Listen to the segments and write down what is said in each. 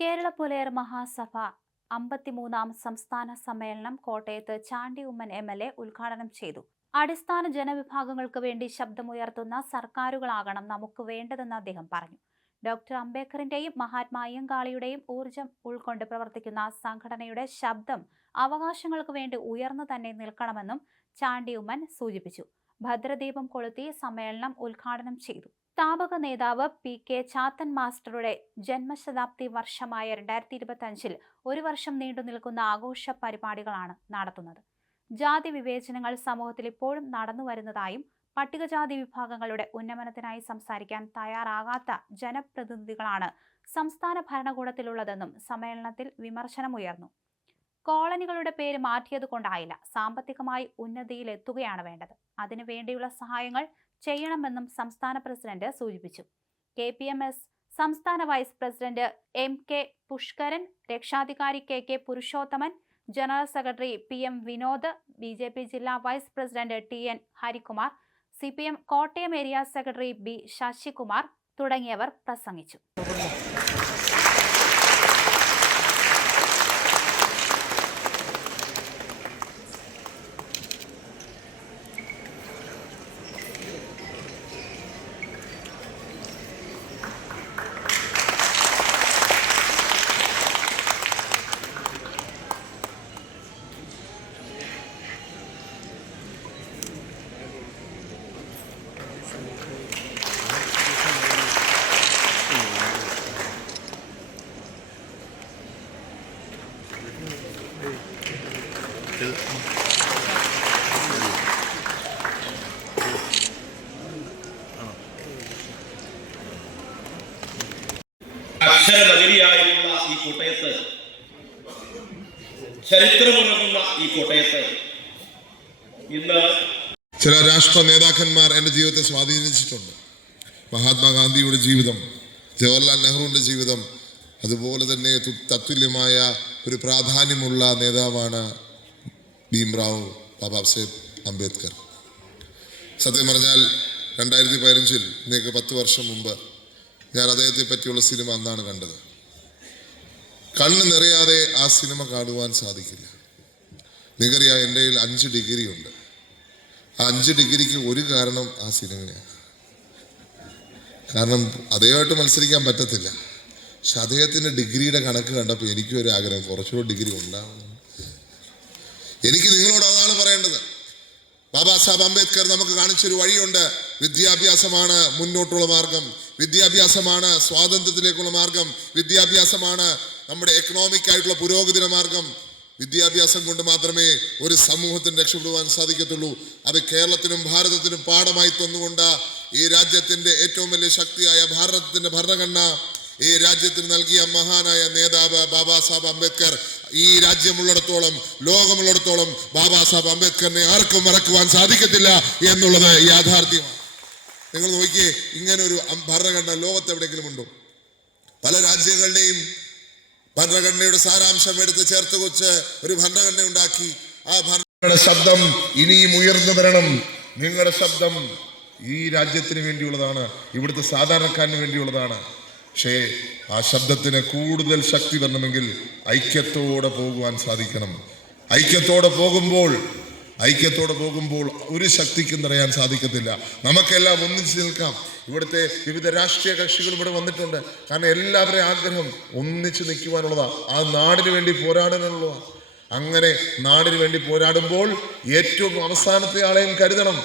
കേരള പുലയർ മഹാസഭ 53-ാം സംസ്ഥാന സമ്മേളനം കോട്ടയത്ത് ചാണ്ടി ഉമ്മൻ MLA ഉദ്ഘാടനം ചെയ്തു. അടിസ്ഥാന ജനവിഭാഗങ്ങൾക്ക് വേണ്ടി ശബ്ദമുയർത്തുന്ന സർക്കാരുകളാകണം നമുക്ക് വേണ്ടതെന്ന് അദ്ദേഹം പറഞ്ഞു. ഡോക്ടർ അംബേദ്കറിന്റെയും മഹാത്മാ അയ്യങ്കാളിയുടെയും ഊർജം ഉൾക്കൊണ്ട് പ്രവർത്തിക്കുന്ന സംഘടനയുടെ ശബ്ദം അവകാശങ്ങൾക്ക് വേണ്ടി ഉയർന്നു തന്നെ നിൽക്കണമെന്നും ചാണ്ടി ഉമ്മൻ സൂചിപ്പിച്ചു. ഭദ്രദീപം കൊളുത്തി സമ്മേളനം ഉദ്ഘാടനം ചെയ്തു. സ്ഥാപക നേതാവ് PK ചാത്തൻ മാസ്റ്ററുടെ ജന്മശതാബ്ദി വർഷമായ 2025-ൽ ഒരു വർഷം നീണ്ടു നിൽക്കുന്ന ആഘോഷ പരിപാടികളാണ് നടത്തുന്നത്. ജാതി വിവേചനങ്ങൾ സമൂഹത്തിൽ ഇപ്പോഴും നടന്നു വരുന്നതായും പട്ടികജാതി വിഭാഗങ്ങളുടെ ഉന്നമനത്തിനായി സംസാരിക്കാൻ തയ്യാറാകാത്ത ജനപ്രതിനിധികളാണ് സംസ്ഥാന ഭരണകൂടത്തിലുള്ളതെന്നും സമ്മേളനത്തിൽ വിമർശനമുയർന്നു. കോളനികളുടെ പേര് മാറ്റിയതുകൊണ്ടായില്ല, സാമ്പത്തികമായി ഉന്നതിയിലെത്തുകയാണ് വേണ്ടത്. അതിനുവേണ്ടിയുള്ള സഹായങ്ങൾ ചെയ്യണമെന്നും സംസ്ഥാന പ്രസിഡന്റ് സൂചിപ്പിച്ചു. KPMS സംസ്ഥാന വൈസ് പ്രസിഡന്റ് MK പുഷ്കരൻ, രക്ഷാധികാരി KK Purushothaman, general secretary PM Vinod, BJP ജില്ലാ vice president TN Harikumar, CPM Kottayam area secretary B Sasikumar തുടങ്ങിയവർ പ്രസംഗിച്ചു. അക്ഷരനഗരിയായിട്ടുള്ള ഈ കോട്ടയത്ത്, ചരിത്രമുറങ്ങുന്ന ഈ കോട്ടയത്ത് ഇന്ന് ചില രാഷ്ട്ര നേതാക്കന്മാർ എൻ്റെ ജീവിതത്തെ സ്വാധീനിച്ചിട്ടുണ്ട്. മഹാത്മാഗാന്ധിയുടെ ജീവിതം, ജവഹർലാൽ നെഹ്റുവിൻ്റെ ജീവിതം, അതുപോലെ തന്നെ തത്തുല്യമായ ഒരു പ്രാധാന്യമുള്ള നേതാവാണ് ഭീംറാവു ബാബാ സാഹേബ് അംബേദ്കർ. സത്യം പറഞ്ഞാൽ 2015-ൽ ഇന്നേക്ക് 10 വർഷം മുമ്പ് ഞാൻ അദ്ദേഹത്തെ പറ്റിയുള്ള സിനിമ അന്നാണ് കണ്ടത്. കണ്ണ് നിറയാതെ ആ സിനിമ കാണുവാൻ സാധിക്കില്ല. നിങ്ങൾക്കറിയാം, എൻ്റെ കയ്യിൽ 5 ഡിഗ്രി ഉണ്ട്. ആ 5 ഡിഗ്രിക്ക് ഒരു കാരണം ആ സിനിമയാണ്. കാരണം അദ്ദേഹമായിട്ട് മത്സരിക്കാൻ പറ്റത്തില്ല. പക്ഷെ അദ്ദേഹത്തിൻ്റെ ഡിഗ്രിയുടെ കണക്ക് കണ്ടപ്പോൾ എനിക്കും ഒരു ആഗ്രഹം, കുറച്ചുകൂടെ ഡിഗ്രി ഉണ്ടാവണം. എനിക്ക് നിങ്ങളോട് അതാണ് പറയേണ്ടത്. ബാബാ സാഹേബ് അംബേദ്കർ നമുക്ക് കാണിച്ചൊരു വഴിയുണ്ട്. വിദ്യാഭ്യാസമാണ് മുന്നോട്ടുള്ള മാർഗം, വിദ്യാഭ്യാസമാണ് സ്വാതന്ത്ര്യത്തിലേക്കുള്ള മാർഗം, വിദ്യാഭ്യാസമാണ് നമ്മുടെ എക്കണോമിക് ആയിട്ടുള്ള പുരോഗതിയുടെ മാർഗം. വിദ്യാഭ്യാസം കൊണ്ട് മാത്രമേ ഒരു സമൂഹത്തിന് രക്ഷപ്പെടുവാൻ സാധിക്കത്തുള്ളൂ. അത് കേരളത്തിനും ഭാരതത്തിനും പാഠമായി തന്നുകൊണ്ട് ഈ രാജ്യത്തിന്റെ ഏറ്റവും വലിയ ശക്തിയായ ഭാരതത്തിന്റെ ഭരണഘടന ഈ രാജ്യത്തിന് നൽകിയ മഹാനായ നേതാവ് ബാബാ സാഹേബ് അംബേദ്കർ. ഈ രാജ്യമുള്ളിടത്തോളം, ലോകമുള്ളിടത്തോളം ബാബാ സാഹേബ് അംബേദ്കറിനെ ആർക്കും മറക്കുവാൻ സാധിക്കത്തില്ല എന്നുള്ളത് യാഥാർത്ഥ്യമാണ്. നിങ്ങൾ നോക്കിയേ, ഇങ്ങനെ ഒരു ഭരണഘടന ലോകത്ത് എവിടെയെങ്കിലും ഉണ്ടോ? പല രാജ്യങ്ങളുടെയും ഭരണഘടനയുടെ സാരാംശം എടുത്ത് ചേർത്ത് വെച്ച് ഒരു ഭരണഘടന ഉണ്ടാക്കി. ആ ഭരണഘടനയുടെ ശബ്ദം ഇനിയും ഉയർന്നു വരണം. നിങ്ങളുടെ ശബ്ദം ഈ രാജ്യത്തിന് വേണ്ടിയുള്ളതാണ്, ഇവിടുത്തെ സാധാരണക്കാരന് വേണ്ടിയുള്ളതാണ്. പക്ഷേ ആ ശബ്ദത്തിന് കൂടുതൽ ശക്തി വരണമെങ്കിൽ ഐക്യത്തോടെ പോകുവാൻ സാധിക്കണം. ഐക്യത്തോടെ പോകുമ്പോൾ ഒരു ശക്തിക്കും തടയാൻ സാധിക്കത്തില്ല. നമുക്കെല്ലാം ഒന്നിച്ച് നിൽക്കാം. ഇവിടുത്തെ വിവിധ രാഷ്ട്രീയ കക്ഷികൾ ഇവിടെ വന്നിട്ടുണ്ട്. കാരണം എല്ലാവരുടെയും ആഗ്രഹം ഒന്നിച്ച് നിൽക്കുവാനുള്ളതാണ്, ആ നാടിന് വേണ്ടി പോരാടാനുള്ളതാണ്. അങ്ങനെ നാടിന് വേണ്ടി പോരാടുമ്പോൾ ഏറ്റവും അവസാനത്തെ ആളെയും കരുതണം.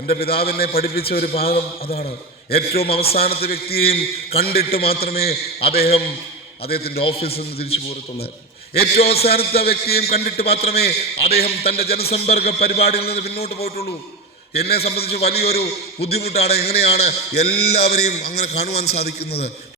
എൻ്റെ പിതാവിനെ പഠിപ്പിച്ച ഒരു ഭാഗം അതാണ്. ഏറ്റവും അവസാനത്തെ വ്യക്തിയെയും കണ്ടിട്ട് മാത്രമേ അദ്ദേഹത്തിൻ്റെ ഓഫീസിൽ നിന്ന് തിരിച്ചു പോരത്തുള്ളൂ. ഏറ്റവും അവസാനത്തെ വ്യക്തിയെയും കണ്ടിട്ട് മാത്രമേ അദ്ദേഹം തൻ്റെ ജനസമ്പർക്ക പരിപാടിയിൽ നിന്ന് പിന്നോട്ട് പോയിട്ടുള്ളൂ. എന്നെ സംബന്ധിച്ച് വലിയൊരു ബുദ്ധിമുട്ടാണ്. എങ്ങനെയാണ് എല്ലാവരെയും അങ്ങനെ കാണുവാൻ സാധിക്കുന്നത്?